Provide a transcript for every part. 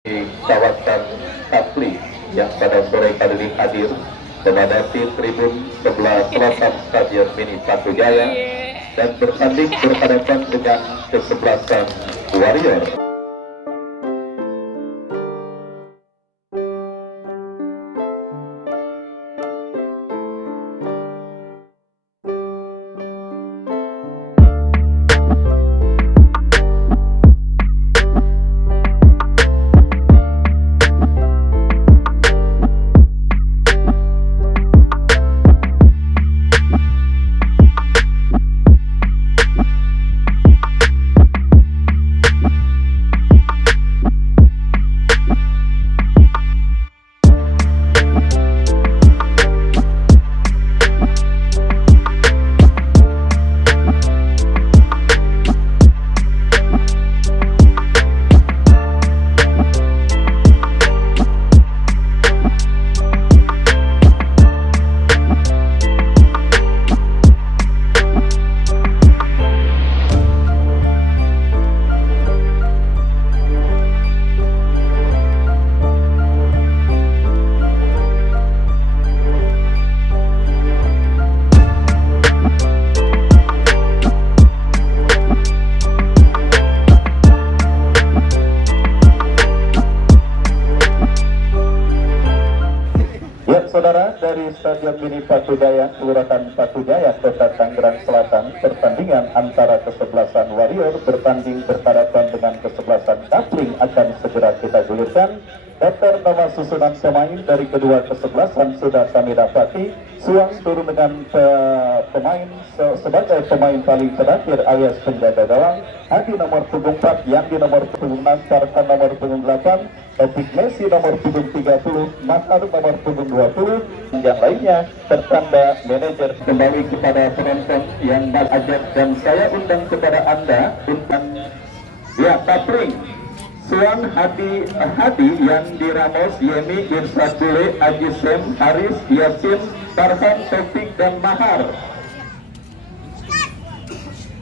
di kawasan Kapli yang pada sore kali ini hadir memadati tribun sebelah selatan Stadion Mini Patujaya dan bertanding berhadapan dengan kesebelasan Warrior. Ya, saudara, dari Stadion Mini Patujaya, Kelurahan Patujaya, Kota Tangerang Selatan, pertandingan antara kesebelasan Warrior bertanding berhadapan dengan kesebelasan Kapling akan segera kita gulirkan. Daftar nama susunan pemain dari kedua kesebelasan sudah kami dapati. Suang turun dengan pemain sebagai pemain paling terakhir alias penjaga gawang. Hadi nomor punggung 4, Yandi nomor punggung 6, Tarkan nomor punggung 8, Topik Messi nomor punggung 30, Mahar nomor punggung 20, yang lainnya tertanda manajer. Kembali kepada penonton yang ajak dan saya undang kepada Anda untuk ya Kapling, Suang, Hadi, Yandi Ramos, Yemi, Irsa Bule, Aji Sem, Haris, Yasin, Tarhan, Topik dan Mahar.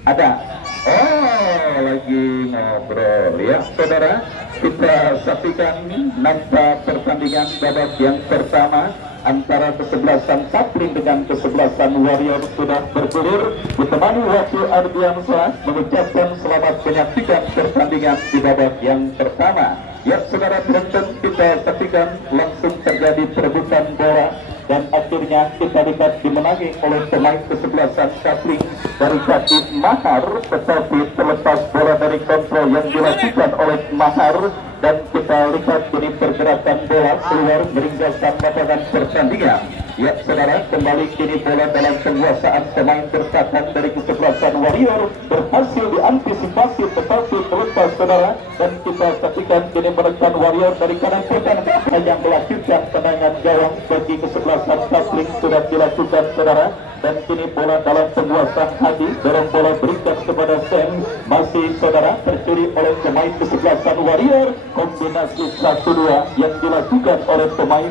Ada? Oh, lagi ngobrol ya, saudara. Kita saksikan nampak pertandingan babak yang pertama antara kesebelasan Kapling dengan kesebelasan Warrior sudah bergulir. Ditemani wakil Ardiansyah mengucapkan selamat menyaksikan pertandingan di babak yang pertama. Ya, saudara penonton, kita saksikan langsung terjadi perebutan bola dan akhirnya kita lihat dimenangi oleh pemain kesebelasan Kapling dari kaki Mahar, tetapi terlepas bola dari kontrol yang dilakukan oleh Mahar dan kita lihat ini pergerakan bola keluar meninggalkan lapangan pertandingan. Ya, saudara, kembali kini bola dalam penguasaan pemain bertahan dari kesebelasan Warrior berhasil diantisipasi tetapi terlepas, saudara, dan kita saksikan kini menekan Warrior dari kanan pertahanan yang melakukan tendangan gawang bagi kesebelasan Kapling sudah dilakukan, saudara, dan kini bola dalam penguasaan Hadi, dorong bola berikan kepada Sen, masih, saudara, tercuri oleh pemain kesebelasan Warrior. Kombinasi 1-2 yang dilakukan oleh pemain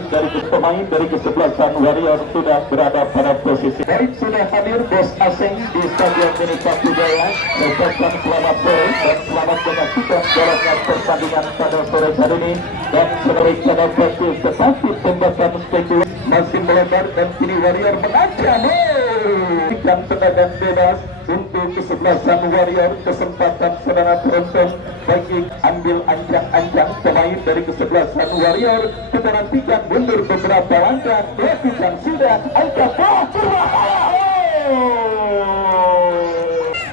dari kesebelasan Warrior sudah berada pada posisi baik. Sudah hadir bos asing di Stadion Mini Patujaya. Ucapkan selamat sore dan selamat menyaksikan jalannya pertandingan pada sore hari ini. Dan sebagai dapat tetapi tembakan spekulasi masih melebar dan kini Warrior mengancam ikan tendangan bebas untuk kesebelasan Warrior. Kesempatan saudara penonton bagi ambil ancang-ancang pemain dari kesebelasan Warrior. Kita nantikan mundur beberapa langkah, lakukan sudah angkat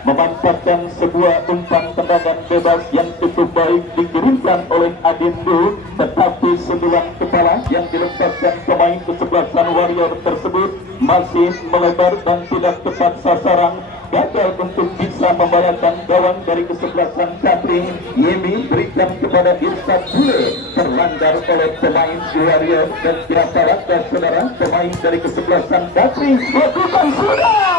memanfaatkan sebuah umpan tendangan bebas yang cukup baik dikirimkan oleh Adindu, tetapi sembilan kepala yang dilepaskan pemain kesebelasan Warrior tersebut masih melebar dan tidak tepat sasaran, gagal untuk bisa membahayakan gawang dari kesebelasan Kapling. Yemi berikan kepada Irsa Bule, terlanggar oleh pemain Warrior dan kira-kira saudara pemain dari kesebelasan Kapling lakukan sudah.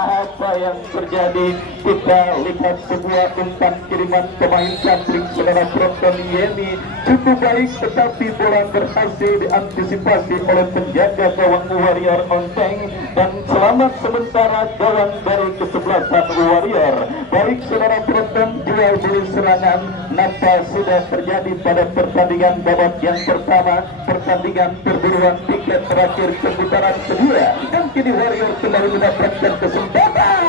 Apa yang terjadi? Kita lihat sebuah umpan kiriman pemain Kapling, saudara penonton. Yemi cukup baik tetapi bola berhasil diantisipasi oleh penjaga gawang Warrior Onteng dan selamat sementara gawang dari kesebelasan Warrior. Baik, saudara penonton, duel beli serangan nampak sudah terjadi pada pertandingan babak yang pertama, pertandingan perburuan tiket terakhir putaran kedua, dan kini Warrior kembali mendapatkan kesempatan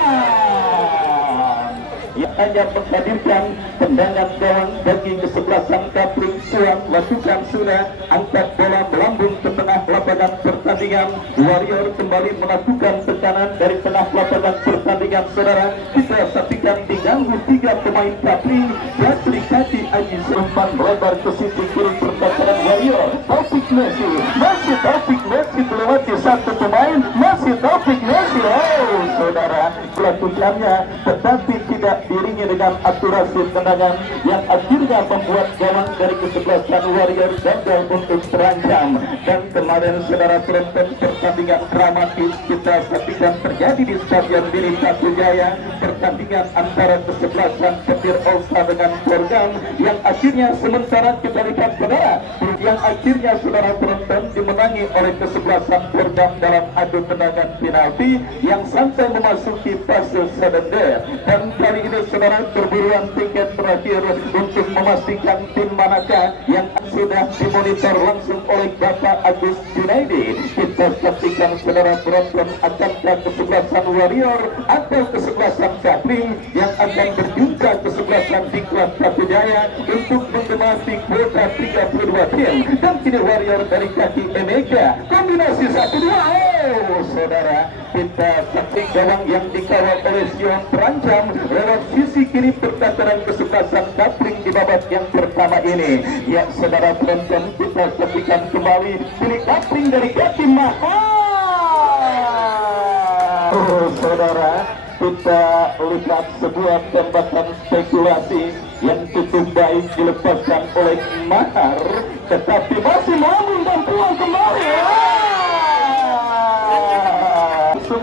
yang hanya menghadirkan tendangan gawang bagi kesebelasan Kapling. Suang lakukan sudah angkat bola melambung ke tengah lapangan pertandingan. Warrior kembali melakukan tekanan dari tengah lapangan pertandingan. Saudara, kita saksikan diganggu 3 pemain Kapling. Dari kaki Aji Sultan melebar ke sisi kiri pertahanan Warrior. Taufik Messi, masih Taufik Messi melewati satu pemain, masih Taufik Messi. Oh, saudara, melakukannya tetapi tidak diiringi dengan akurasi tendangan yang akhirnya membuat gawang dari kesebelasan Warrior gagal untuk terancam. Dan kemarin saudara penonton pertandingan dramatis kita saksikan terjadi di Stadion Bini Jaya, pertandingan antara kesebelasan Petir Olsa dengan Gorgam yang akhirnya sementara kita lihat saudara, yang akhirnya saudara penonton dimenangi oleh kesebelasan Gorgam dalam adu tendangan penalti yang sampai memasuki fase sudden death. Dan kali ini saudara perburuan tiket terakhir untuk memastikan tim manakah yang sudah dimonitor langsung oleh Bapak Agus Junaidi. Kita saksikan saudara penonton, akankah kesebelasan Warrior atau kesebelasan Kapling yang akan berjumpa kesebelasan Diklat Batu Jaya untuk mengemasi kuota 32 tim. Dan kini Warrior dari kaki Emeka kombinasi 1-2. Oh saudara, kita saksikan gawang yang dikawal oleh Sion terancam lewat sisi kiri pertahanan kesebelasan Kapling di babak yang pertama ini. Ya saudara penonton, kita saksikan kembali pilih Kapling dari kaki Mahal. Oh saudara, kita lihat sebuah tembakan spekulasi yang cukup baik dilepaskan oleh Mahar, tetapi masih namun dan pulang kembali.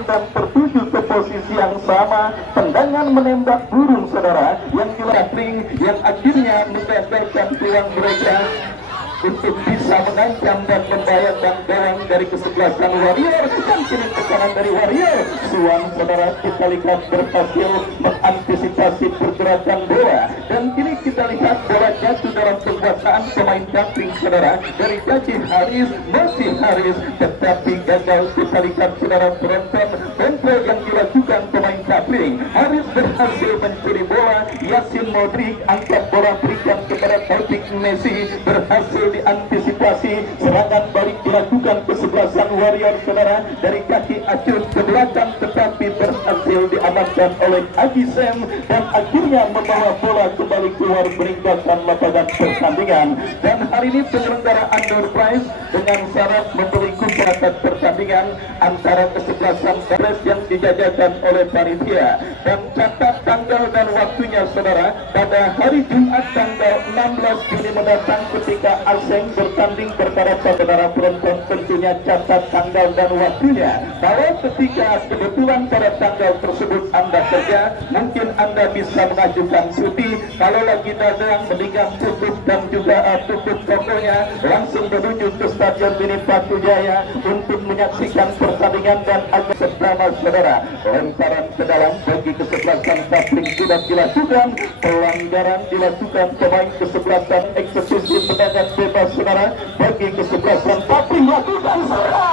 Dan tertuju ke posisi yang sama, tendangan menembak burung saudara yang dilatih yang akhirnya menggagalkan peluang mereka untuk bisa mengancam dan membahayakan gawang dari kesebelasan Warrior. Dan kini tekanan dari Warrior, Suang saudara kita lihat berhasil mengantisipasi pergerakan bola, dan kini kita lihat bola jatuh dalam penguasaan pemain Kapling saudara dari kaki Haris, masih Haris, tetapi gagal. Kita lihat saudara penonton, kontrol yang dilakukan pemain Kapling. Haris berhasil mencuri bola, Yasin Modric angkat bola berikan kepada Taufik Messi, berhasil diantisipasi, serangan balik dilakukan kesebelasan Warrior saudara dari kaki Acun ke belakang, tetapi berhasil diamankan oleh Haji Sam dan akhirnya membawa bola kembali keluar meninggalkan lapangan pertandingan. Dan hari ini penyelenggaraan door prize dengan syarat memberi kupon pertandingan antara kesebelasan Beres yang dijajakan oleh panitia. Dan catat tanggal dan waktunya saudara, pada hari Jumat tanggal 16 Juni mendatang ketika Aseng bertanding berpada saudara penonton, tentunya catat tanggal dan waktunya. Kalau ketika kebetulan pada tanggal tersebut Anda kerja, mungkin Anda bisa mengajukan cuti. Kalau lagi dagang mendingan tutup dan juga tutup tokonya, langsung menuju ke Stadion Bini Jaya untuk menyaksikan pertandingan dan agar bersama saudara. Lemparan ke dalam bagi kesebelasan Kapling sudah dilakukan, pelanggaran dilakukan pemain kesebelasan, eksekusi tendangan bebas saudara bagi kesebelasan Kapling lakukan saudara.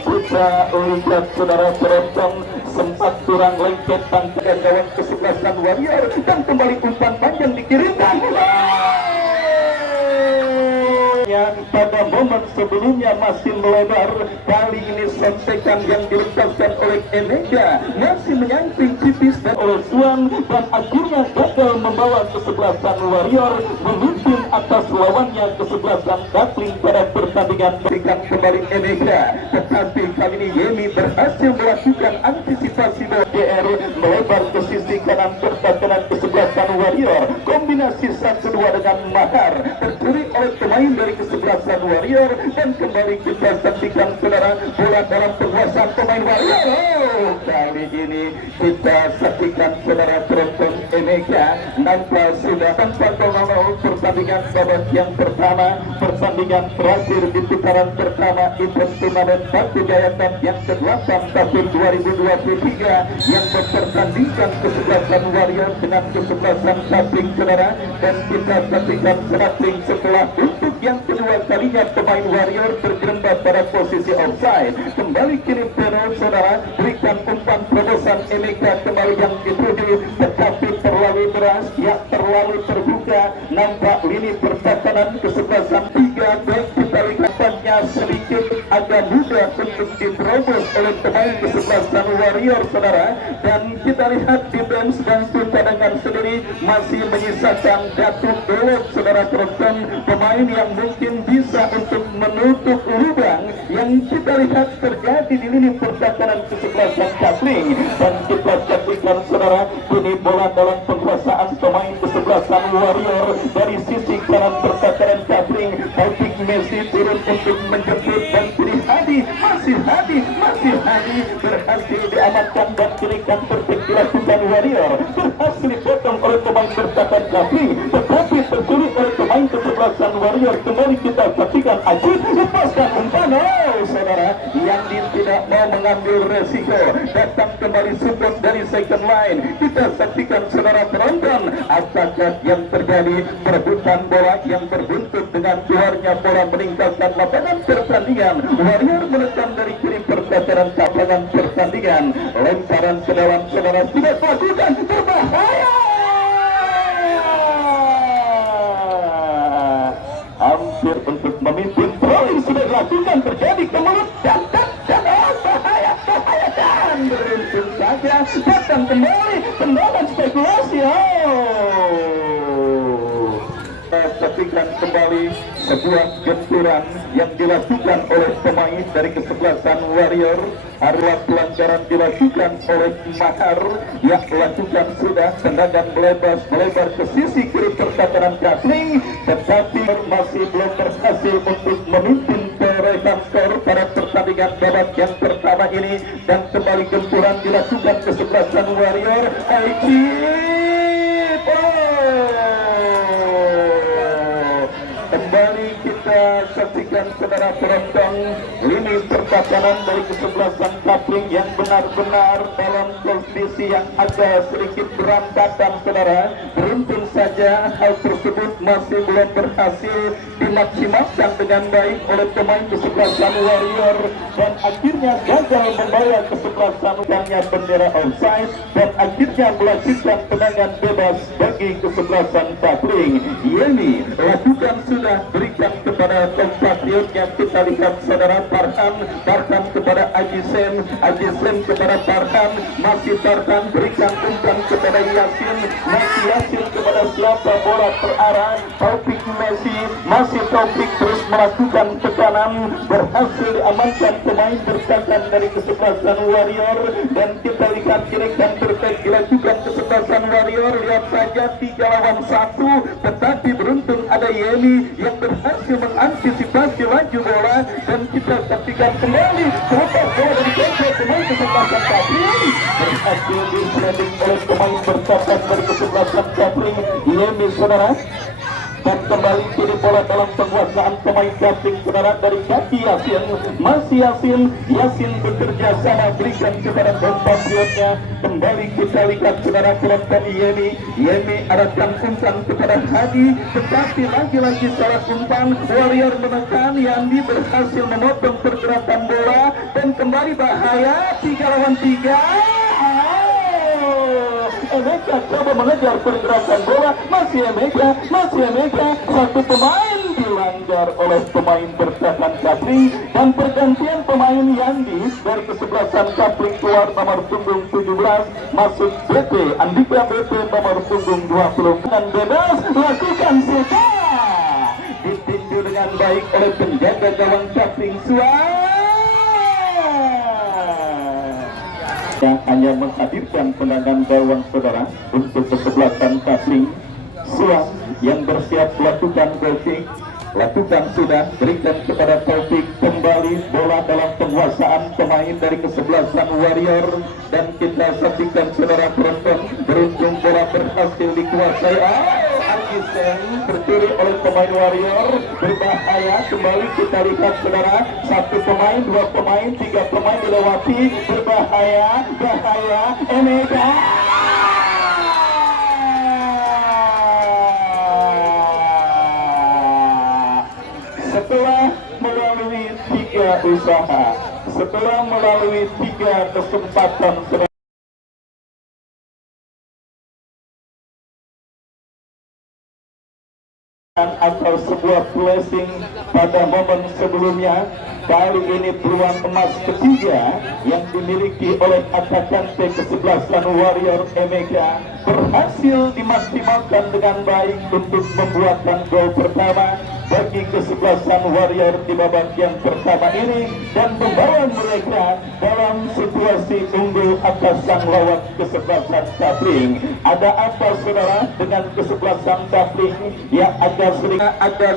Kita lihat saudara penonton, sempat kurang lengket tangkapan gawang kesebelasan Warrior dan kembali umpan panjang dikirimkan. Pada momen sebelumnya masih melebar, kali ini sontekan yang dilepaskan oleh Emeka masih menyangkring tipis dan oleh Suang, dan akhirnya gagal membawa kesebelasan Warrior memimpin atas lawannya kesebelasan Kapling pada pertandingan. Berikan kembali Emeka, tetapi kali ini Yemi berhasil melakukan antisipasi DR melebar ke sisi kanan pertahanan kesebelasan Warrior. Kombinasi 1-2 dengan Mahar tercuri oleh pemain dari kesebelasan Warrior, dan kembali kita saksikan saudara bola dalam penguasaan pemain Warrior. Oh, kali ini kita saksikan saudara penonton Emeka nampak sudah tanpa gol pertandingan menang babak yang pertama. Pertandingan terakhir di putaran pertama event turnamen Batu Jaya Cup yang ke-8 tahun 2023 yang mempertandingkan kesebelasan Warrior dengan kesebelasan Sapling, saudara. Dan kita saksikan Sapling setelah untuk yang kedua kalinya pemain Warrior terjerembab pada posisi offside. Kembali kini Pero, saudara, berikan umpan terobosan Emeka kembali yang dituju, tetapi terlalu deras, ya terlalu terbuka. Nampak lini pertahanan kesebelasan 3 baik kita lihatnya sedikit agak mudah untuk diterobos oleh pemain kesebelasan Warrior, saudara. Dan kita lihat di bench bangku cadangan sendiri masih menyisakan Datuk Dolok, saudara penonton, pemain yang mungkin bisa untuk menutup lubang yang kita lihat terjadi di lini pertahanan kesebelasan Sapling. Dan kita saksikan, saudara, ini bola dalam penguasaan pemain kesebelasan Warrior dari sisi kanan pertahanan Sapling. Taufik Messi turun untuk menjemput dan kini masih Hadi berhasil diamankan dan kirikan perfect dilakukan Warrior, berhasil dipotong oleh pemain pertahanan Sapling, tetapi tersulit oleh pemain kesebelasan Warrior. Kembali kita saksikan Ajit lepaskan umpan, saudara, yang tidak mau mengambil resiko, datang kembali support dari second line. Kita saksikan, saudara penonton, apakah yang terjadi, perebutan bola yang berbuntut dengan keluarnya bola meninggalkan lapangan pertandingan. Warrior menekan dari kiri pertahanan lapangan pertandingan, lemparan ke dalam, saudara, tidak melakukan berbahaya. Hampir untuk memimpin trolling sudah dilakukan, terjadi kemulut dan bahaya dan beruntung saja datang kembali tendangan spekulasi. Saksikan kembali sebuah benturan yang dilakukan oleh pemain dari kesebelasan Warrior. Adalah pelanggaran dilakukan oleh Mahar yang lakukan sudah tendangan melebar ke sisi kiri pertahanan Sapling, tetapi masih belum berhasil untuk memimpin perolehan skor pada pertandingan babak yang pertama ini. Dan kembali gempuran dilakukan kesebelasan Warrior. Kembali kita saksikan, saudara penonton, lini pertahanan dari kesebelasan Sapling yang benar-benar dalam kondisi yang agak sedikit berantakan, saudara. Beruntung saja hal tersebut masih belum berhasil dimaksimalkan dengan baik oleh pemain kesebelasan Warrior, dan akhirnya gagal membawa kesebelasan hanya bendera offside, dan akhirnya melakukan tendangan bebas bagi kesebelasan Sapling. Yeni lakukan sudah berikan kepada kompatriotnya. Kita lihat, saudara, Farhan kepada Aji Sen kepada Farhan, masih Farhan berikan umpan kepada Yasin, masih Yasin kepada siapa, bola terarah Taufik Messi, masih Taufik terus melakukan tekanan, berhasil diamankan pemain bertahan dari kesebelasan Warrior. Dan kita lihat kirikan perfect dilakukan kesebelasan Warrior. Lihat saja 3 lawan 1, tetapi beruntung ada Yemi yang berhasil mengantisipasi laju bola. Dan kita saksikan kembali selepas bola dari gawang pemain kesebelasan Sapling, berhasil di-sliding oleh pemain bertahan dari kesebelasan Sapling, Yemi, saudara. Dan kembali kini bola dalam penguasaan pemain Sapling, saudara, dari kaki Yasin, masih Yasin bekerja sama berikan kepada kompatriotnya. Kembali kita lihat, saudara penonton, Yemi arahkan umpan kepada Hadi, tetapi lagi-lagi salah umpan. Warrior menekan, Yandi berhasil memotong pergerakan bola, dan kembali bahaya 3 lawan 3. Emeka coba mengejar pergerakan bola, masih Emeka, satu pemain dilanggar oleh pemain bertahan Sapling, dan pergantian pemain Yandi dari kesebelasan Sapling keluar nomor punggung 17, masuk BP Andika BP nomor punggung 20. Dan bebas lakukan sudah ditinju dengan baik oleh penjaga gawang Sapling, yang hanya menghadirkan tendangan gawang, saudara, untuk kesebelasan Sapling. Suang yang bersiap melakukan goal kick, lakukan sudah, berikan kepada Taufik. Kembali bola dalam penguasaan pemain dari kesebelasan Warrior, dan kita saksikan, saudara penonton, beruntung bola berhasil dikuasai. Agisen tercuri oleh pemain Warrior, berbahaya. Kembali kita lihat saudara, satu pemain, dua pemain, tiga pemain dilewati, berbahaya, bahaya, Emeka. Setelah melalui tiga usaha, setelah melalui tiga kesempatan atau sebuah blessing pada momen sebelumnya, kali ini peluang emas ketiga yang dimiliki oleh Atakante kesebelasan Warrior Emeka berhasil dimaksimalkan dengan baik untuk membuatkan gol pertama bagi kesebelasan Warrior di babak yang pertama ini dan membawa mereka dalam situasi unggul atas sang lawan kesebelasan Kapling. Ada apa saudara dengan kesebelasan Kapling yang ada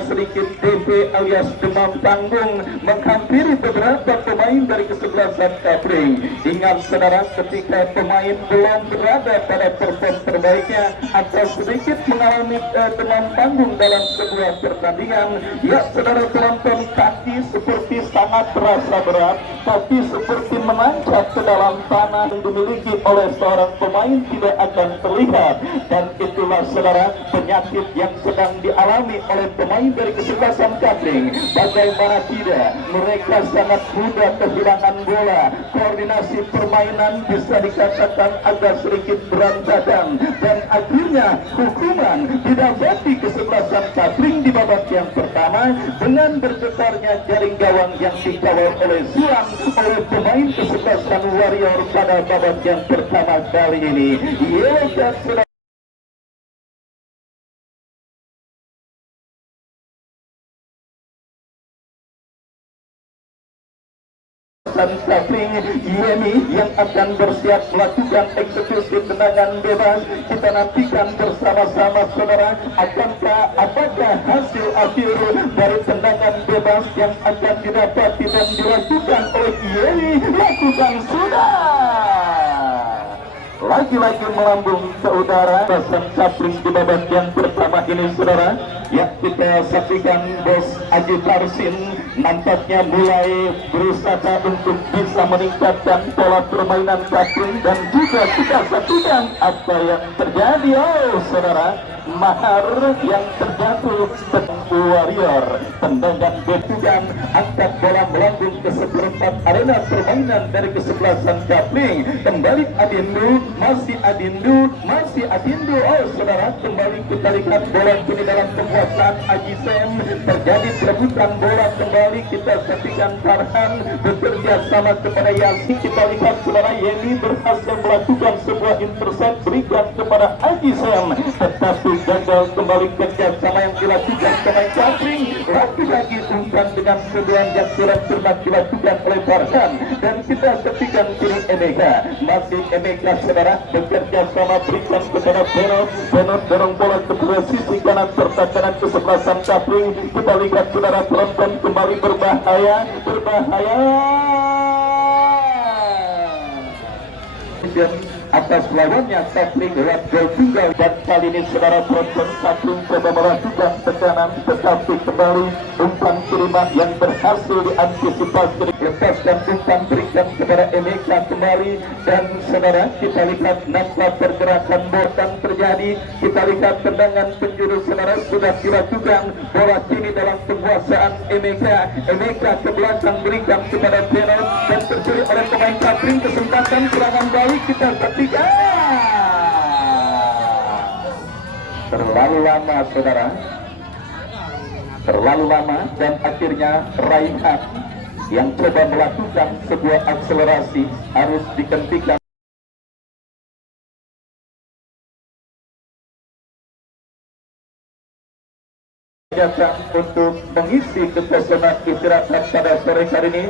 sedikit DP alias demam panggung menghampiri beberapa pemain dari kesebelasan Kapling. Ingat saudara, ketika pemain belum berada pada perform terbaiknya atau sedikit mengalami demam panggung dalam sebuah pertandingan, ya saudara penonton, kaki seperti sangat terasa berat, kaki seperti menancap ke dalam tanah yang dimiliki oleh seorang pemain tidak akan terlihat, dan itulah saudara penyakit yang sedang dialami oleh pemain dari kesebelasan Kapling. Bagaimana tidak, mereka sangat mudah kehilangan bola, koordinasi permainan bisa dikatakan agak sedikit berantakan, dan akhirnya hukuman didapati kesebelasan Kapling di babak yang pertama dengan bergetarnya jaring gawang yang dikawal oleh Zuan oleh pemain kesebelasan Warrior pada babak yang pertama kali ini. Kapling Yemi yang akan bersiap melakukan eksekusi tendangan bebas. Kita nantikan bersama-sama saudara, apakah hasil akhir dari tendangan bebas yang akan didapati dan dilakukan oleh Yemi. Lakukan sudah, lagi-lagi melambung ke udara pasang Kapling di babak yang pertama ini saudara. Ya, kita saksikan Bos Aji Tarsin nampaknya mulai berusaha untuk bisa meningkatkan pola permainan Kapling, dan juga kita saksikan apa yang terjadi. Oh saudara, mahar yang terjatuh tentu Warrior, tendangan betugan angkat bola melambung ke seperempat arena permainan dari kesebelasan Kapling. Kembali Adindu, masih Adindu, masih Adindu. Oh saudara, kembali kita lihat bola kini dalam penguasaan Aji Sem, terjadi perebutan bola kembali. Kita saksikan Farhan bekerja sama kepada Yasin. Kita lihat saudara, Yeni berhasil melakukan sebuah intercept berikan kepada Aji Sem, tetapi gagal kembali kerjasama yang dilakukan pemain Kapling. Lagi-lagi umpan dengan sebuah yang kurang cermat dilakukan oleh Farhan, dan kita saksikan kini Emeka, masih Emeka saudara bekerja sama berikan kepada Benot. Benot dorong bola ke sisi kanan serta kanan kesebelasan Kapling. Kita lihat saudara penonton kembali berbahaya atas lawannya Kapling lewat gol tunggal, dan kali ini saudara penonton Kapling coba melakukan tekanan, tetapi kembali umpan kiriman yang berhasil diantisipasi, lepaskan umpan berikan kepada Emeka kembali, dan saudara kita lihat nampak pergerakan bola terjadi. Kita lihat tendangan penjuru saudara sudah dilakukan, bola kini dalam penguasaan Emeka. Emeka ke belakang berikan kepada Benot dan tercuri oleh pemain Kapling. Kesempatan serangan balik kita ketika terlalu lama saudara, terlalu lama, dan akhirnya Raihan yang coba melakukan sebuah akselerasi harus dihentikan untuk mengisi kekosongan istirahat pada sore hari ini.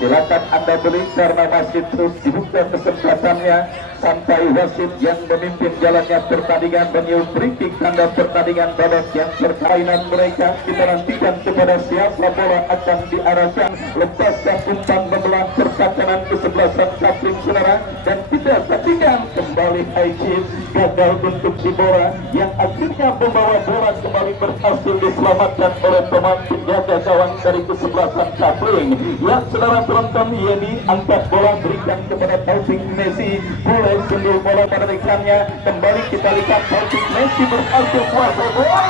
Silakan Anda beli karena masih terus dibuka kesempatannya sampai wasit yang memimpin jalannya pertandingan menyuruh free kick tanda pertandingan babak yang permainan mereka. Kita nantikan kepada siapa bola akan diarahkan. Lepaskan umpan membelah pertahanan kesebelasan Kapling saudara, dan kita saksikan kembali Aisyid gagal untuk si bola yang akhirnya membawa bola kembali berhasil diselamatkan oleh pemain penjaga gawang dari kesebelasan Kapling. Ya saudara penonton, Yeni angkat bola berikan kepada Taufik Messi, boleh sundul bola pada rekannya. Kembali kita lihat Taufik Messi berhasil kuasai bola.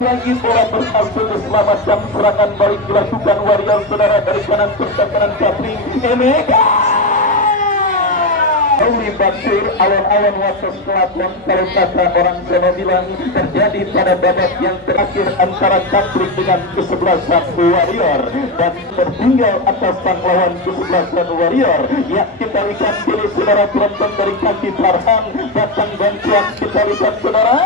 Lagi bola berhasil diselamatkan, serangan balik dilakukan Warrior saudara dari kanan pertahanan Kapling. Emeka Auli Baksir, alon-alon watas selatan, kalau kata orang Jawa bilang, terjadi pada babak yang terakhir antara Kapling dengan kesebelasan Warrior, dan tertinggal atas sang lawan kesebelasan Warrior. Ya, kita lihat kini saudara penonton dari kaki Farhan, datang bantuan, kita lihat saudara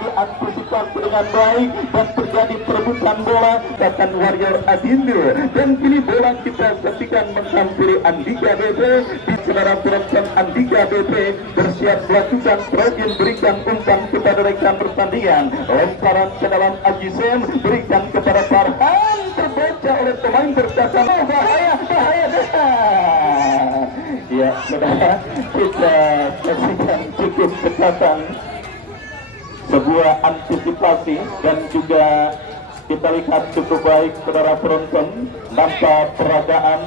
diantisipasi dengan baik dan terjadi perebutan bola datang Warrior Adindo, dan kini bola kita saksikan menghampiri Andika BP. Di saudara penonton, Andika BP bersiap melakukan program, berikan umpan kepada rekan pertandingan, lemparan ke dalam Ajisen, berikan kepada Farhan, terbaca oleh pemain bertahan. Oh, bahaya ya saudara, kita saksikan cukup ketatan sebuah antisipasi, dan juga kita lihat cukup baik saudara penonton, nampak peragaan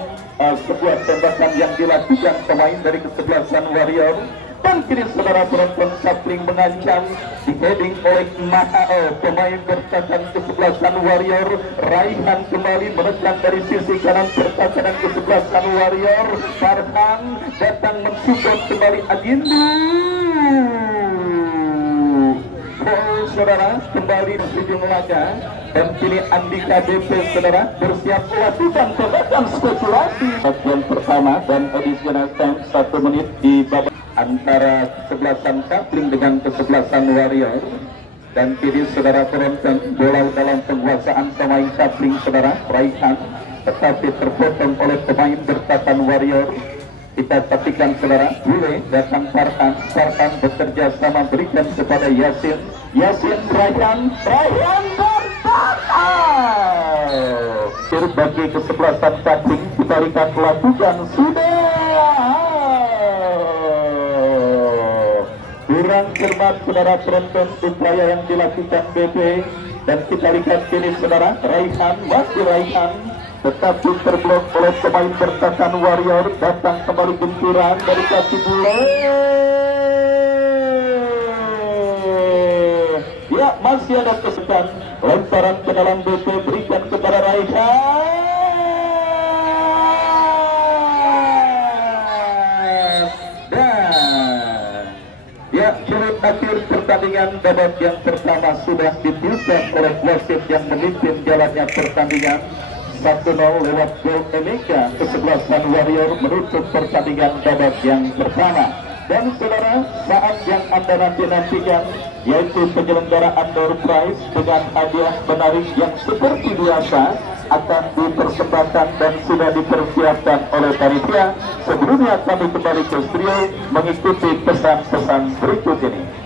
sebuah tembakan yang dilakukan pemain dari kesebelasan Warrior, dan kini saudara penonton Kapling mengancam, di heading oleh Mahao pemain bertahan kesebelasan Warrior. Raihan kembali menekan dari sisi kanan pertahanan kesebelasan Warrior. Farhan datang mensupport kembali Adindo. Saudara kembali di sejumlah laga, dan kini Andika BP saudara bersiap melakukan tembakan spekulasi. Bagian pertama dan additional time 1 menit di babak antara kesebelasan Kapling dengan kesebelasan Warrior, dan kini saudara penonton bola dalam penguasaan pemain Kapling saudara Raihan, tetapi terpotong oleh pemain bertahan Warrior. Kita saksikan saudara, Bule datang Farhan bekerja sama berikan kepada Yasin Raihan bagi kesebelasan Kapling. Kita lihat lakukan sudah kurang cermat saudara penonton upaya yang dilakukan BP, dan kita lihat kini saudara Raihan tetapi terblok oleh pemain bertahan Warrior. Datang kembali benturan dari kaki Bule. Ya, masih ada kesempatan, lemparan ke dalam BP berikan kepada Raihan. Dan ya, surat akhir pertandingan babak yang pertama sudah diputuskan oleh wasit yang memimpin jalannya pertandingan. 1-0 lewat gol Emeka, kesebelasan Warrior menutup pertandingan babak yang pertama. Dan saudara, saat yang Anda nanti-nantikan, yaitu penyelenggaraan door prize dengan hadiah menarik yang seperti biasa akan dipersembahkan dan sudah dipersiapkan oleh panitia. Sebelumnya kami kembali ke studio mengikuti pesan-pesan berikut ini.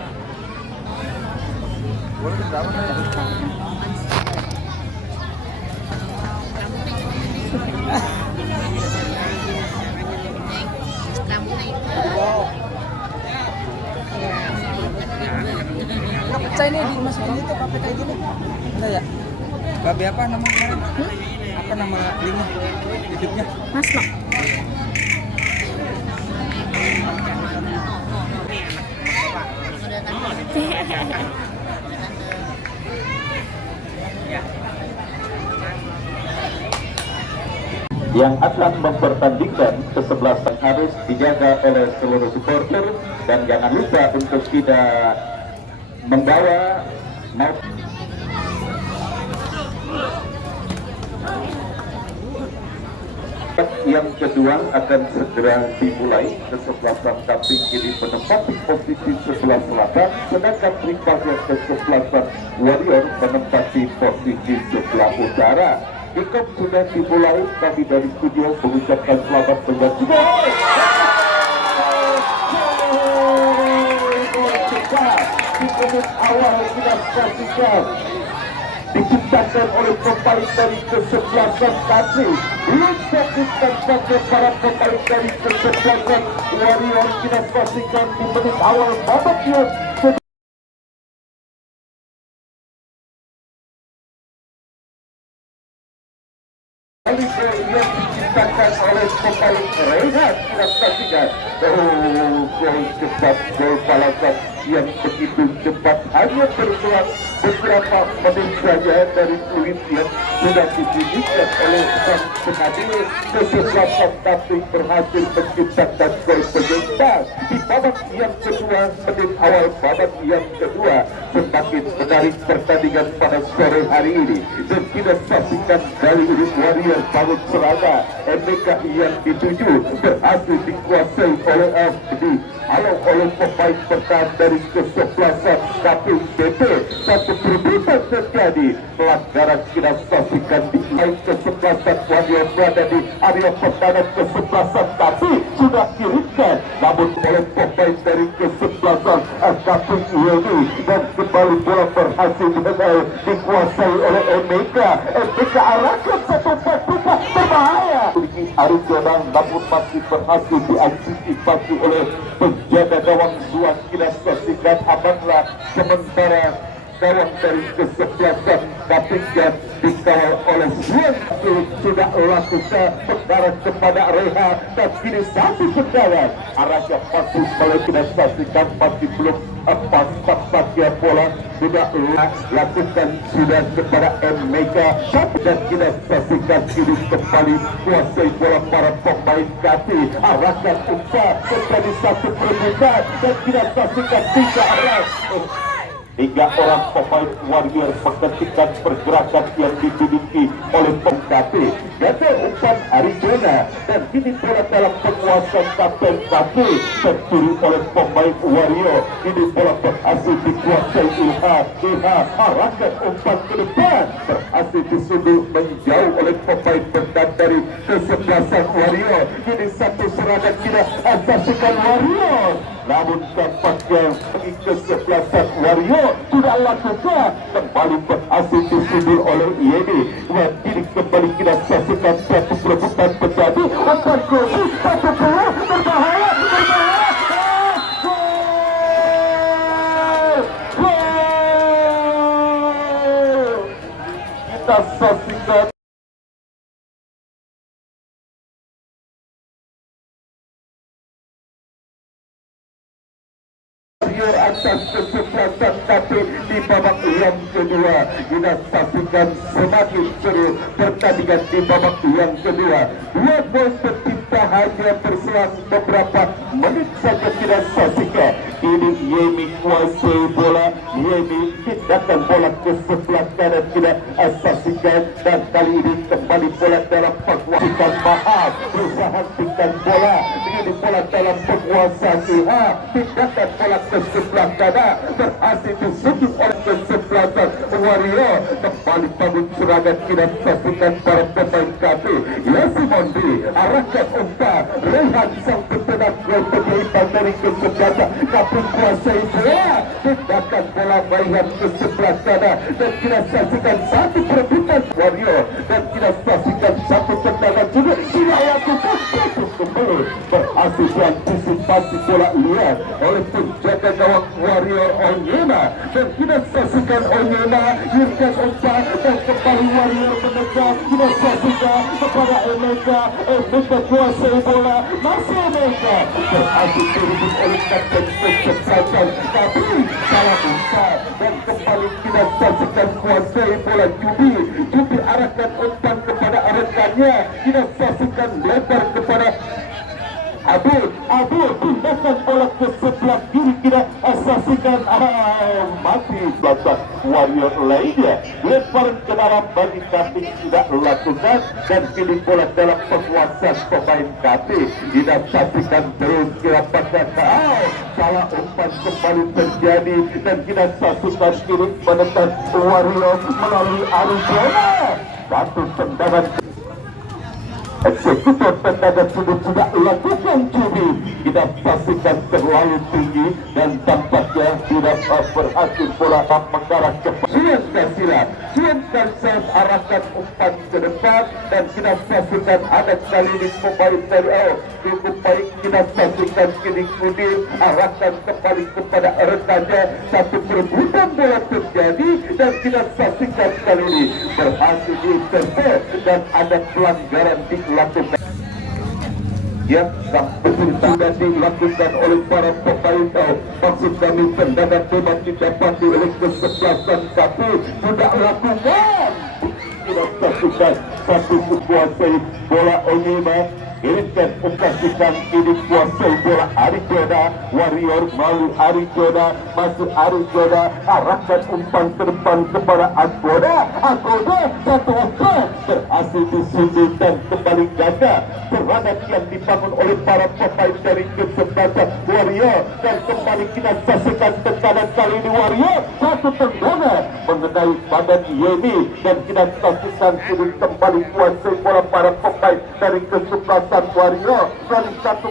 Saya ini dimasukin itu KPK kayak gini, ada ya? Babe apa nama kemarin? Apa nama linknya? Hidupnya? Mas Nok. Yang akan mempertandingkan kesebelasan harus dijaga oleh seluruh supporter, dan jangan lupa untuk tidak membawa yang kedua akan segera dimulai. Kesebelasan Kapling ini menempati posisi sebelah selatan, sedangkan rivalnya kesebelasan Warrior menempati posisi sebelah utara. Kick-off sudah dimulai, kami dari studio mengucapkan selamat menyaksikan. menit awal kita saksikan diciptakan oleh pemain dari kesebelasan kaki. Belum saksikan pada para pemain dari kesebelasan Warrior kita saksikan di menit awal babak yang yang diciptakan oleh pemain Rehat kita saksikan. Gol cepat, gol balasan yang begitu cepat, hanya berselang beberapa menit saja dari fluid yang sudah ditunjukkan oleh sang pengadil kesebelasan, tapi berhasil menciptakan gol penyeimbang di babak yang kedua. Menit awal babak yang kedua semakin menarik pertandingan pada sore hari ini, dan kita saksikan dari unit Warrior Bangun Serada MBK yang dituju berhasil dikuasai oleh FD oleh pemain pertahanan dari kesebelasan KPBP. Satu perebutan terjadi, pelanggaran kita saksikan di main kesebelasan Warrior berada di area pertahanan kesebelasan, tapi sudah kirimkan namun oleh pemain dari kesebelasan KPBP, dan kembali bola berhasil dikuasai oleh MBK. MBK arahkan satu buka berbahaya Arizona, namun masih berhasil diantisipasi oleh penjaga gawang Zuan. Kita saksikan amanlah sementara gawang dari kesebelasan Kapinggan dikawal oleh Zuan sudah lakukan pengaran kepada Reha, dan kini satu tendangan arahnya masuk oleh kita saksikan masih belum pas-pasnya bola sudah lakukan sudah kepada Mega, dan kita saksikan kini kembali kuasai bola para pemain kaki, arahkan umpan menjadi satu perebutan, dan kita saksikan tiga arah. Tiga orang pemain Warrior menghentikan pergerakan yang dimiliki oleh pemain gagal umpan Arizona, dan kini bola dalam penguasaan Kapten Kaki tercuri oleh pemain Warrior. Kini bola berhasil dikuasai Ilha arahkan umpan ke depan, berhasil disundul menjauh oleh pemain bertahan dari kesebelasan Warrior. Kini satu serangan kita saksikan Warrior, namun tampaknya bagi kesebelasan Warrior sudah lakukan kembali berhasil disundul oleh Yedi, dan kini kembali kita saksikan satu perebutan terjadi. Umpan Kobi satu bola berbahaya. Kita saksikan atas kesebelasan, tapi di babak yang kedua kita saksikan semakin seru pertandingan di babak yang kedua. Dua gol tercipta hanya berselang beberapa menit saja kita saksikan. Kini Yemi kuasai bola, Yemi tindakan bola ke sebelah kanan kita saksikan, dan kali ini kembali bola dalam penguasaan Mahal berusaha hentikan bola, ini bola dalam penguasaan Ilha, tindakan bola ke sebelah kanan berhasil disundul oleh kesebelasan Warrior. Kembali bangun serangan kita saksikan para pemain KP. Yasimondi arahkan umpan, Rehan sang petenang yang penyeimbang dari kesebelasan KP kuasai bola, tindakan bola bayar ke sebelah kanan, dan kita saksikan satu perebutan Warrior, dan kita saksikan satu tendangan juga dilakukan kembali berhasil diantisipasi bola liar oleh penjaga gawang Warrior Onyema, dan kita saksikan Onyema yurkan umpan, dan kembali Warrior menekan. Kita saksikan kepada Emeka kuasai bola, masih Emeka berhasil direbut oleh kapten kesebelasan, tapi salah umpan, dan kembali kita saksikan kuasai bola Jubi arahkan umpan kepada rekannya. Kita saksikan lebar kepada Abu tindakan bola ke sebelah kiri, kita saksikan mati belakang Warrior lainnya, lemparan ke dalam bagi Kati tidak lakukan, dan kini bola dalam penguasaan pemain Kati. Kita saksikan terus kira pada salah umpan kembali terjadi, dan kita saksikan kini menekan Warrior melalui Arizona. Satu tendangan eksekutor tendangan sudah lakukan Jubi, kita pastikan terlalu tinggi, dan tampaknya tidak berhasil bola mengarah ke Suan Kasila. Suan Kasila arahkan umpan ke depan dan kita saksikan ada kali ini pemain dari cukup baik. Kita saksikan kini Udin arahkan kembali kepada rekannya. Satu perebutan bola terjadi dan kita saksikan kali ini berhasil diintercept dan ada pelanggaran dilakukan yang betul sudah dilakukan oleh para pemain. Maksud kami tendangan bebas didapati oleh kesebelasan tapi sudah lakukan. Tidak saksikan satu kuasai bola Onyema. Kirimkan ukasikan ini kuasai bola Arijoda. Warrior melalui Arijoda, masuk Arijoda, arahkan umpan ke depan kepada Agoda. Agoda satu umpan berhasil disundulkan kembali ganda terhadap yang dibangun oleh para pemain dari kesempatan Warrior dan kembali kita saksikan tekanan kali ini Warrior satu tendangan mengenai badan Yemi dan kita saksikan kembali kuasai bola para pemain dari kesempatan Warrior dari satu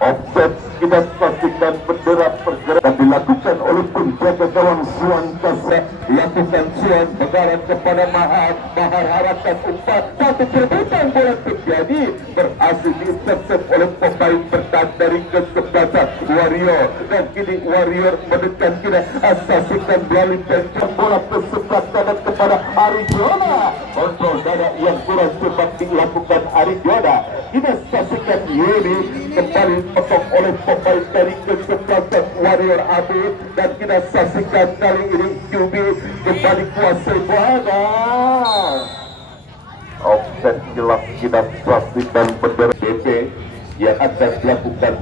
offset. Kita saksikan bendera pergerakan dilakukan oleh penjaga gawang Suan Kasila. Lakukan Suan bergerak kepada Mahar. Mahar harapkan umpan satu perebutan bola terjadi berhasil diintercept oleh pemain bertahan dari kesebelasan Warrior dan kini Warrior menekan kita saksikan melalui pencet bola ke sebelah kanan kepada Arijoda. Kontrol dada yang kurang cepat dilakukan Arijoda. Kita saksikan Yeni kembali potong oleh pemain dari kesebelasan Warrior Abu dan kita saksikan kali ini Jubi kembali kuasai bola. Offset jelas kita saksikan bendera BP yang akan dilakukan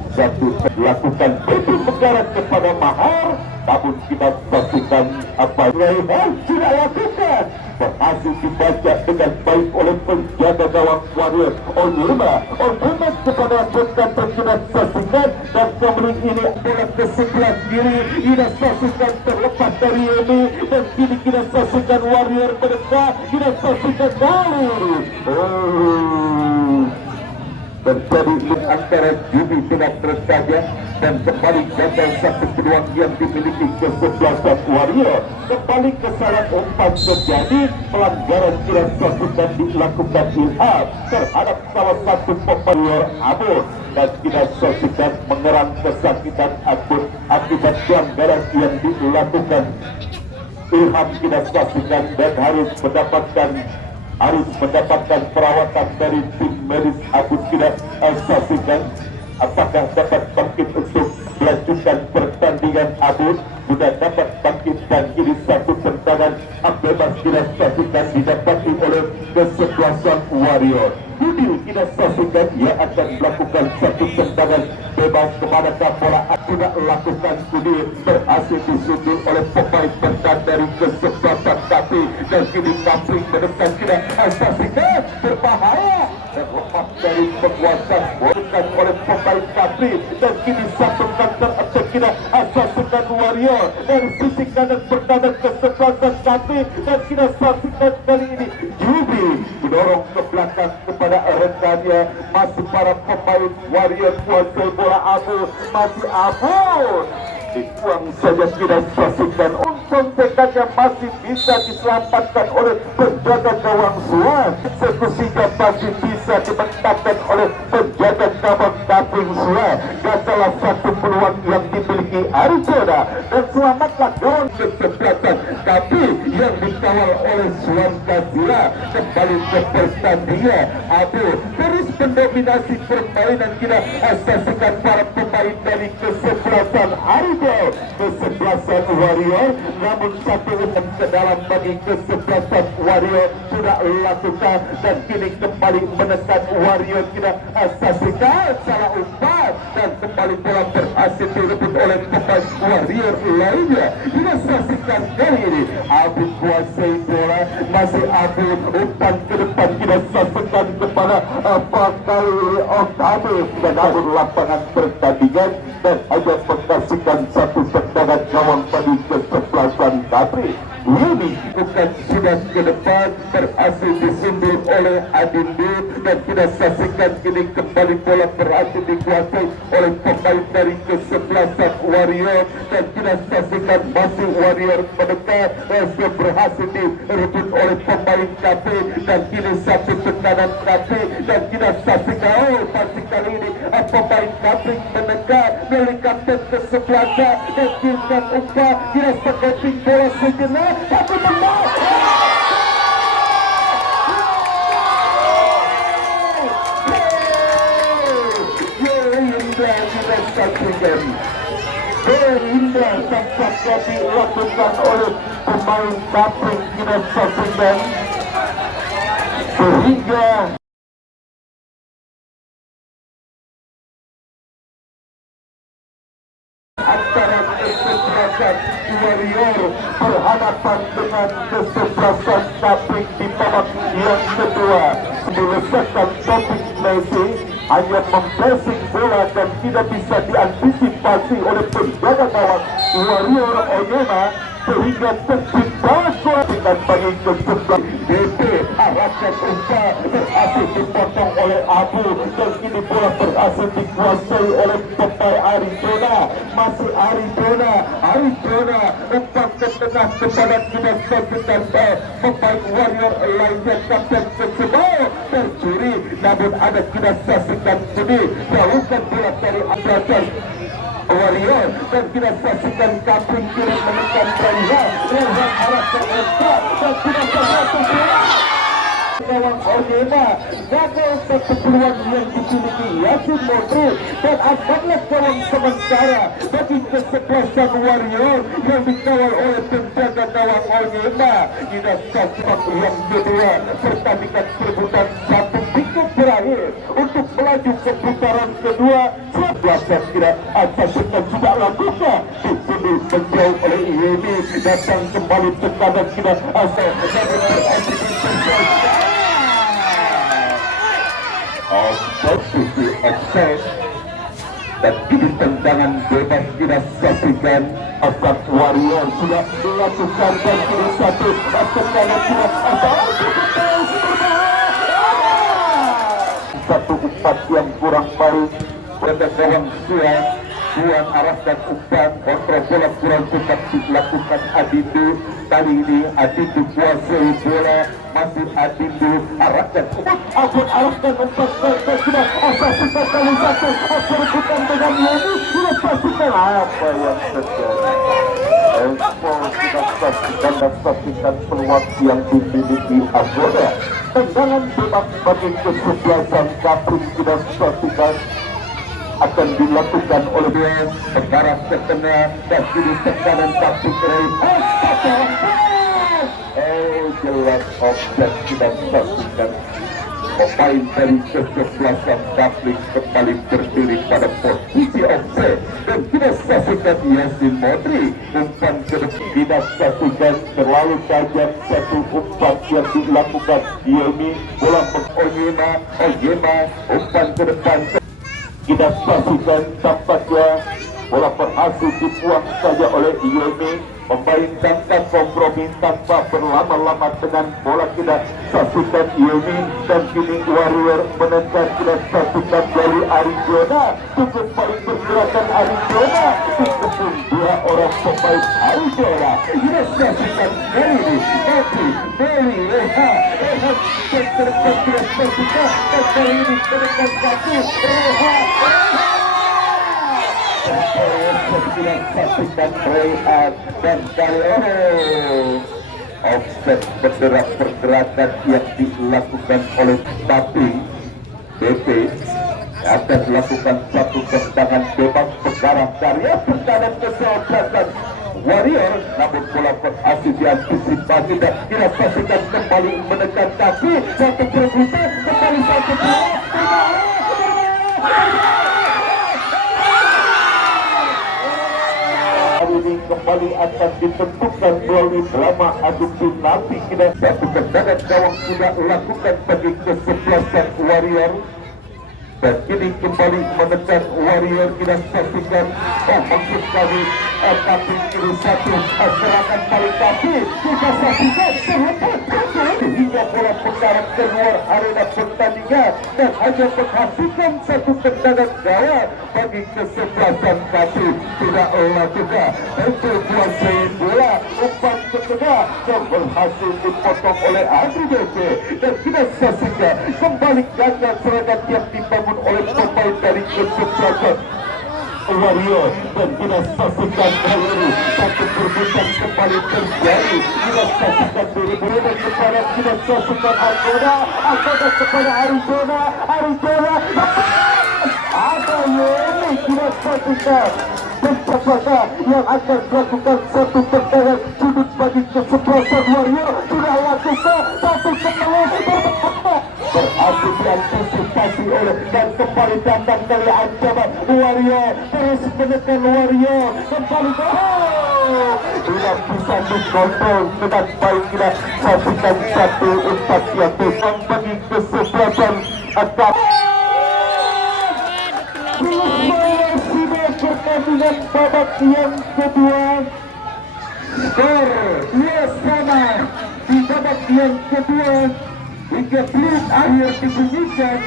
lakukan BP mengarah kepada Mahar. Namun kita saksikan apa yang sudah lakukan berhasil dibaca dengan baik oleh penjaga gawang Warrior Onyema kepada rekan terkena saksikan dan kembali ini bola ke sebelah kiri kita saksikan terlepas dari ini dan kini kita saksikan Warrior mendekat kita saksikan dari terjadi link antara Jubi dengan tersaja dan kembali gagal satu peluang yang dimiliki kesebelasan Warrior. Kembali kesalahan umpan terjadi, pelanggaran tidak saksikan dilakukan Ilham terhadap salah satu pemain Abu dan tidak saksikan mengerang kesakitan akut akibat pelanggaran yang dilakukan Ilham. Tidak saksikan dan harus mendapatkan perawatan dari tim medis. Aku tidak saksikan apakah dapat bangkit untuk melanjutkan pertandingan. Abu sudah dapat bangkit dan ini satu tendangan bebas tidak saksikan didapati oleh kesebelasan Warrior. Budil tidak saksikan ia akan melakukan satu tendangan bebas kepada bola tidak lakukan. Budil berhasil disundul oleh pemain pentan dari kesebelasan tapi dan kini Kapling mendekat tidak saksikan berbahaya dan lepas dari penguasaan bukan oleh pemain Kapling dan kini satu counter attack tidak saksikan Warrior dari sisi kanan pertahanan kesebelasan tapi dan kita saksikan kali ini Jubi mendorong ke belakang kepada rekannya. Masih para pemain Warrior kuasai bola Abu masih Abu dibuang saja tidak saksikan. Untung tekadnya masih bisa diselamatkan oleh penjaga gawang Suan. Eksekusinya masih bisa dimenangkan oleh penjaga gawang Kapling Suan dan salah satu peluang yang dimiliki Arijoda dan selamatlah gawang kesebelasan tapi yang dikawal oleh Suan Kasila. Kembali ke pertandingan Abu terus mendominasi permainan. Kita saksikan para pemain dari kesebelasan Arijoda kesebelasan Warrior namun satu umpan ke dalam bagi kesebelasan Warrior sudah lakukan dan kini kembali menekan Warrior. Kita saksikan salah umpan dan kembali bola berhasil direbut oleh pemain Warrior lainnya. Kita saksikan kali ini Abu kuasai bola masih Abu umpan ke depan. Kita saksikan kepada pakai Abu dan Abu lapangan pertandingan dan hanya menyaksikan satu tendangan gawang pada kesebelasan Kapri. Ini bukan sudah ke depan berhasil disundul oleh Adindu, dan kita saksikan kini kembali bola berhasil dikuasai oleh pemain dari kesebelasan Warrior, dan kita saksikan masih Warrior mendekat, berhasil direbut oleh pemain KP, dan kini satu tekanan KP, dan kita saksikan masih kali ini pemain KP mendekat milik kapten kesebelasan, dan kita umpan kita seketik bola sejenak tapi menang. Sehingga tampaknya dilakukan oleh pemain kapten kita saksikan, sehingga antara kesebelasan Warrior berhadapan dengan kesebelasan kapten di babak yang kedua. Menyelesaikan topik Messi hanya mempressing bola dan tidak bisa diantisipasi oleh penjaga gawang Warrior Onyema, sehingga tercipta dengan bagi kesebelasan. DP arahkan umpan berhasil dipotong oleh Abu, dan kini bola berhasil dikuasai oleh pemain Arizona. Masih Arizona umpan ke tengah kepada kita saksikan pemain Warrior lainnya kapten Persebaya tercuri, namun ada kita saksikan sini jauhkan bola dari Abradan Warrior, dan kita saksikan kapten kiri menekan Rehan arahkan umpan, dan kita saksikan gawang Onyema gagal satu peluang yang dimiliki Yasin Modri, dan adalah gawang sementara bagi kesebelasan Warrior yang dikawal oleh penjaga gawang Onyema. Kita saksikan yang kedua, pertandingan perebutan satu tiket berakhir untuk melaju ke putaran kedua. Sebelasan tidak saksikan sudah lakukan di sini menjauh oleh Yemi, datang kembali tekanan kita asal posisi offside, dan ini tendangan bebas kita saksikan. Asal Warrior sudah melakukan, dan kini satu tekanan kita satu umpan yang kurang baik pada gawang Suan arahkan umpan, kontrol bola kurang cepat dilakukan Adindu. Kali ini Adindu kuasai bola, masih Adindu arahkan umpan, arahkan umpan sudah saksikan kali satu perebutan dengan Yeni. Sudah saksikan apa yang terjadi. Kita saksikan dan saksikan peluang yang dimiliki Agoda. Tendangan bebas bagi kesebelasan kapten kita saksikan akan dilakukan oleh dia mengarah ke tengah, dan kini tekanan kapten Rehan. Jelas offset kita saksikan. Pemain dari kesebelasan kapten kembali berdiri pada posisi offset, dan kita saksikan Yasin Modri umpan ke depan. Kita saksikan terlalu tajam satu umpan yang dilakukan Yemi, bola Onyema umpan ke depan. Kita saksikan tampaknya bola berhasil dibuang saja oleh Yemi, memainkan kompromi tanpa berlama-lama dengan bola. Kita saksikan Yemi, dan kini Warrior menekan. Kita saksikan dari Arizona, cukup paling pergerakan Arizona, dikepung dua orang pemain Arizona. Kita saksikan dari Rehan terdekat, kita saksikan, dan kali ini menekan kaki Rehan. Saksikan Rehan, dan kali offset pergerakan yang dilakukan oleh BP akan melakukan satu tendangan bebas pengarah karya tendangan kesebelasan Warrior, namun bola berhasil diantisipasi, dan kita saksikan kembali menekan kaki. Satu perebutan, kembali satu bola. Ini kembali akan ditentukan melalui drama adu penalti. Kita satu tendangan gawang sudah lakukan bagi kesebelasan Warrior, dan kini kembali menekan Warrior. Kita saksikan maksud kami tapi kini satu serangan paling kaki. Kita saksikan terhadap hingga bola mendarat keluar arena pertandingan dan hanya menghasilkan satu tendangan gawang bagi kesebelasan kaki. Tidak juga untuk kuasai bola umpan ke tengah yang berhasil dipotong oleh Andri Bebe, dan kita saksikan kembali gagal serangan yang dibangun oleh pemain dari kesebelasan Warrior, dan kita saksikan kali ini satu perebutan kembali terjadi. Kita saksikan buru-buru dan kepada kita saksikan Argona kepada Arizona ada Yeni. Kita saksikan pencapakan yang akan melakukan satu tendangan sudut bagi kesebelasan Warrior. Sudah lakukan satu tendangan berhasil diantisipasi oleh dan kembali datang dari ancaman Warrior, terus menekan Warrior kembali tidak bisa dikontrol dengan baik. Kita saksikan satu umpan yang besar bagi kesebelasan akan pertandingan babak yang kedua. Skor 2-2 di babak yang kedua hingga peluit akhir dibunyikan,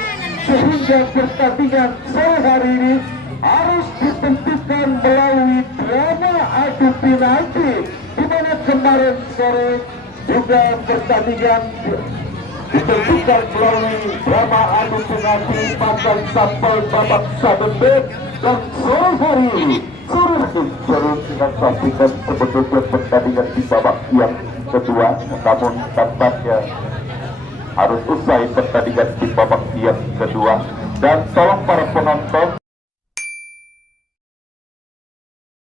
sehingga pertandingan sore hari ini harus ditentukan melalui drama adu penalti, di mana kemarin sore juga pertandingan ditentukan melalui drama adu penalti pasal sampai babak 7, dan sore hari ini seru dengan saksikan sebetulnya pertandingan di babak yang kedua, namun tampaknya harus usai pertandingan di babak yang kedua. Dan tolong para penonton